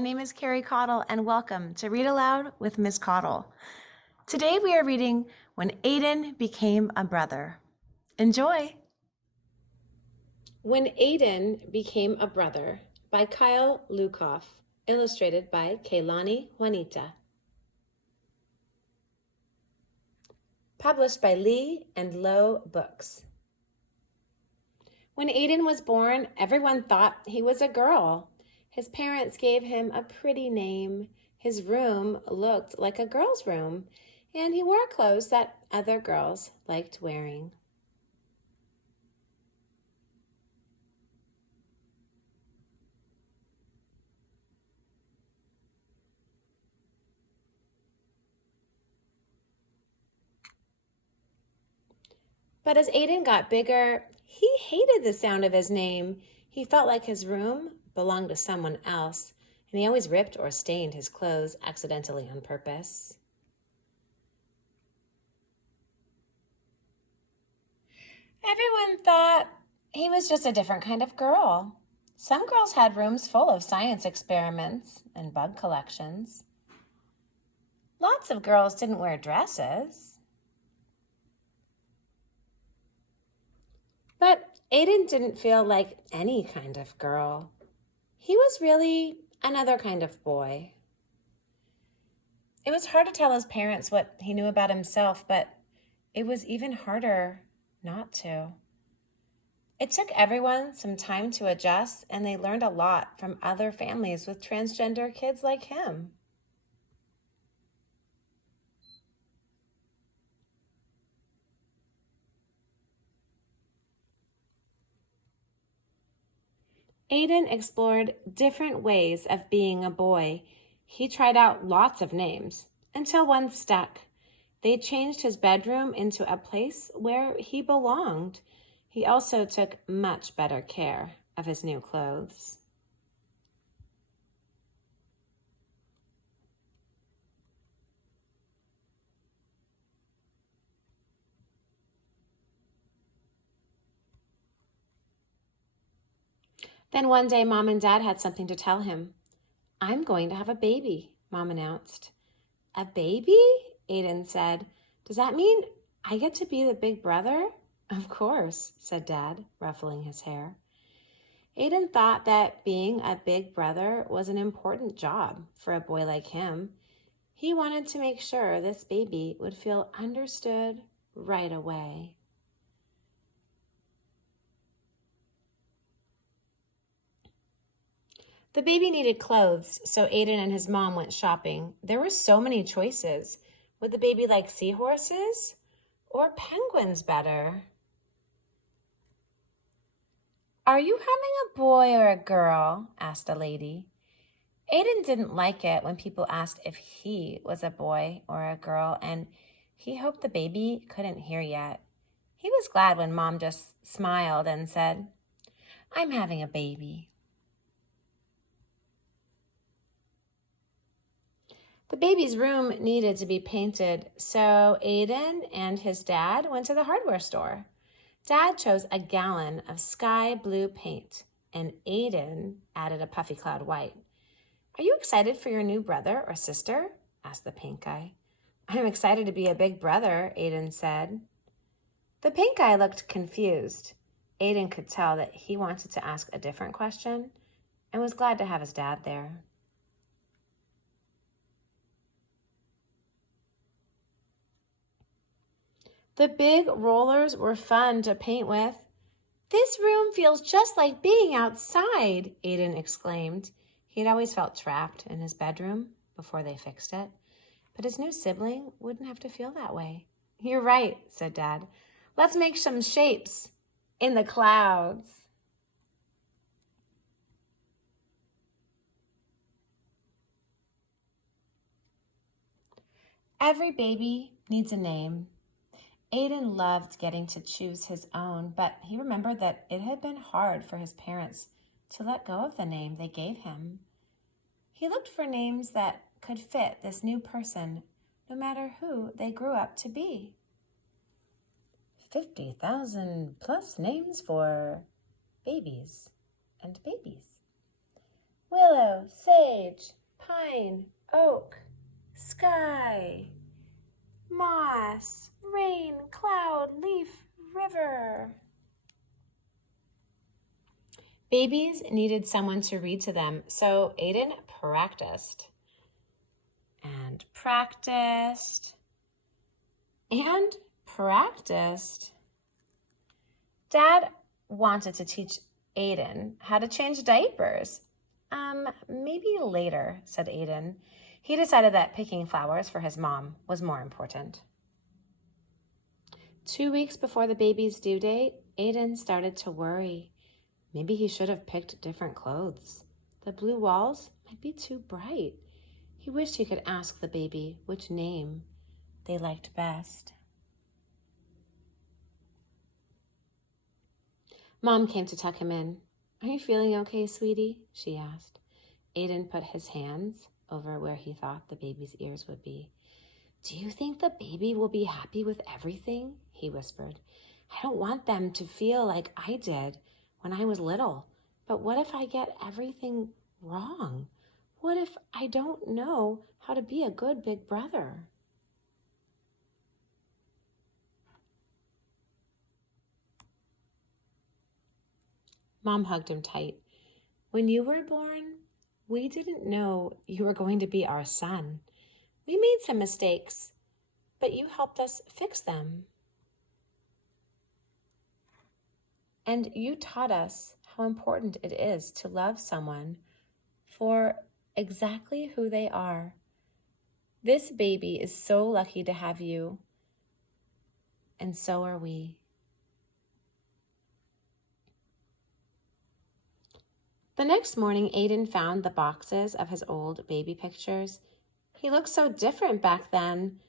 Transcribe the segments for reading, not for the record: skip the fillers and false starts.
My name is Carrie Caudle, and welcome to Read Aloud with Ms. Caudle. Today we are reading When Aidan Became a Brother. Enjoy! When Aidan Became a Brother by Lukoff, illustrated by Kaylani, Juanita. Published by Lee and Lowe Books. When Aidan was born, everyone thought he was a girl. His parents gave him a pretty name. His room looked like a girl's room, and he wore clothes that other girls liked wearing. But as Aidan got bigger, he hated the sound of his name. He felt like his room belonged to someone else, and he always ripped or stained his clothes accidentally on purpose. Everyone thought he was just a different kind of girl. Some girls had rooms full of science experiments and bug collections. Lots of girls didn't wear dresses. But Aidan didn't feel like any kind of girl. He was really another kind of boy. It was hard to tell his parents what he knew about himself, but it was even harder not to. It took everyone some time to adjust, and they learned a lot from other families with transgender kids like him. Aidan explored different ways of being a boy. He tried out lots of names until one stuck. They changed his bedroom into a place where he belonged. He also took much better care of his new clothes. Then one day, Mom and Dad had something to tell him. "I'm going to have a baby," Mom announced. "A baby?" Aidan said. "Does that mean I get to be the big brother?" "Of course," said Dad, ruffling his hair. Aidan thought that being a big brother was an important job for a boy like him. He wanted to make sure this baby would feel understood right away. The baby needed clothes, so Aidan and his mom went shopping. There were so many choices. Would the baby like seahorses or penguins better? "Are you having a boy or a girl?" asked a lady. Aidan didn't like it when people asked if he was a boy or a girl, and he hoped the baby couldn't hear yet. He was glad when Mom just smiled and said, "I'm having a baby." The baby's room needed to be painted, so Aidan and his dad went to the hardware store. Dad chose a gallon of sky blue paint, and Aidan added a puffy cloud white. "Are you excited for your new brother or sister?" asked the paint guy. "I'm excited to be a big brother," Aidan said. The paint guy looked confused. Aidan could tell that he wanted to ask a different question and was glad to have his dad there. The big rollers were fun to paint with. "This room feels just like being outside," Aidan exclaimed. He'd always felt trapped in his bedroom before they fixed it, but his new sibling wouldn't have to feel that way. "You're right," said Dad. "Let's make some shapes in the clouds." Every baby needs a name. Aidan loved getting to choose his own, but he remembered that it had been hard for his parents to let go of the name they gave him. He looked for names that could fit this new person, no matter who they grew up to be. 50,000 plus names for babies and babies. willow, sage, pine, oak, sky, moss, rain, cloud, leaf, river. Babies needed someone to read to them, so Aidan practiced and practiced and practiced. Dad wanted to teach Aidan how to change diapers. Maybe later, said Aidan. He decided that picking flowers for his mom was more important. 2 weeks before the baby's due date, Aidan started to worry. Maybe he should have picked different clothes. The blue walls might be too bright. He wished he could ask the baby which name they liked best. Mom came to tuck him in. Are you feeling okay, sweetie? She asked. Aidan put his hands over where he thought the baby's ears would be. Do you think the baby will be happy with everything? He whispered. I don't want them to feel like I did when I was little. But what if I get everything wrong? What if I don't know how to be a good big brother? Mom hugged him tight. When you were born, we didn't know you were going to be our son. We made some mistakes, but you helped us fix them. And you taught us how important it is to love someone for exactly who they are. This baby is so lucky to have you, and so are we. The next morning, Aidan found the boxes of his old baby pictures. He looked so different back then.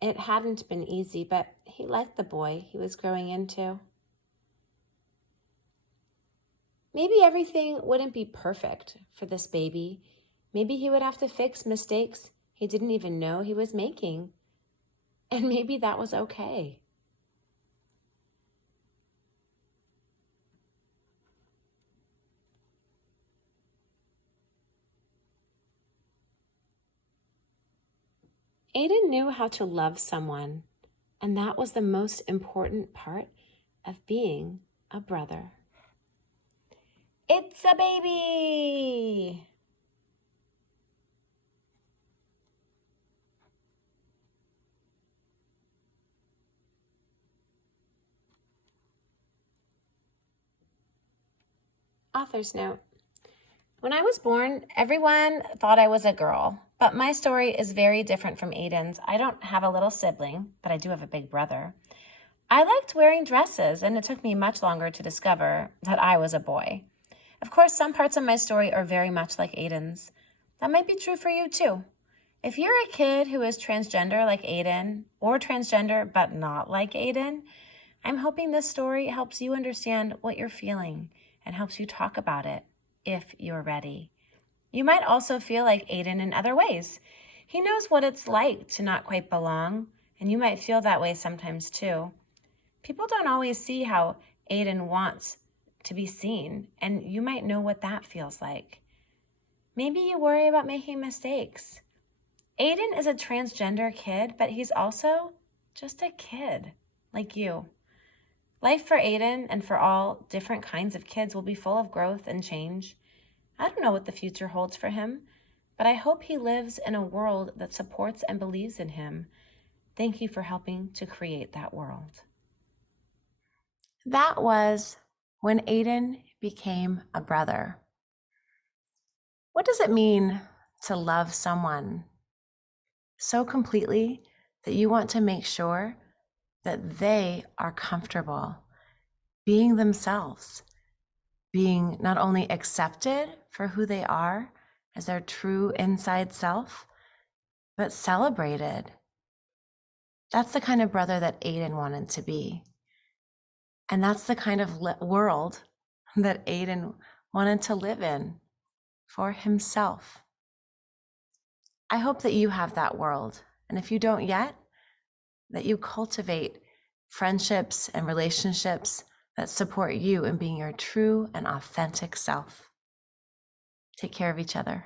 It hadn't been easy, but he liked the boy he was growing into. Maybe everything wouldn't be perfect for this baby. Maybe he would have to fix mistakes he didn't even know he was making. And maybe that was okay. Aidan knew how to love someone, and that was the most important part of being a brother. It's a baby! Author's note. When I was born, everyone thought I was a girl, but my story is very different from Aidan's. I don't have a little sibling, but I do have a big brother. I liked wearing dresses, and it took me much longer to discover that I was a boy. Of course, some parts of my story are very much like Aidan's. That might be true for you too. If you're a kid who is transgender like Aidan, or transgender but not like Aidan, I'm hoping this story helps you understand what you're feeling and helps you talk about it if you're ready. You might also feel like Aidan in other ways. He knows what it's like to not quite belong, and you might feel that way sometimes too. People don't always see how Aidan wants to be seen, and you might know what that feels like. Maybe you worry about making mistakes. Aidan is a transgender kid, but he's also just a kid like you. Life for Aidan and for all different kinds of kids will be full of growth and change. I don't know what the future holds for him, but I hope he lives in a world that supports and believes in him. Thank you for helping to create that world. That was When Aidan Became a Brother. What does it mean to love someone so completely that you want to make sure that they are comfortable being themselves, being not only accepted for who they are as their true inside self, but celebrated? That's the kind of brother that Aidan wanted to be. And that's the kind of world that Aidan wanted to live in for himself. I hope that you have that world. And if you don't yet, that you cultivate friendships and relationships that support you in being your true and authentic self. Take care of each other.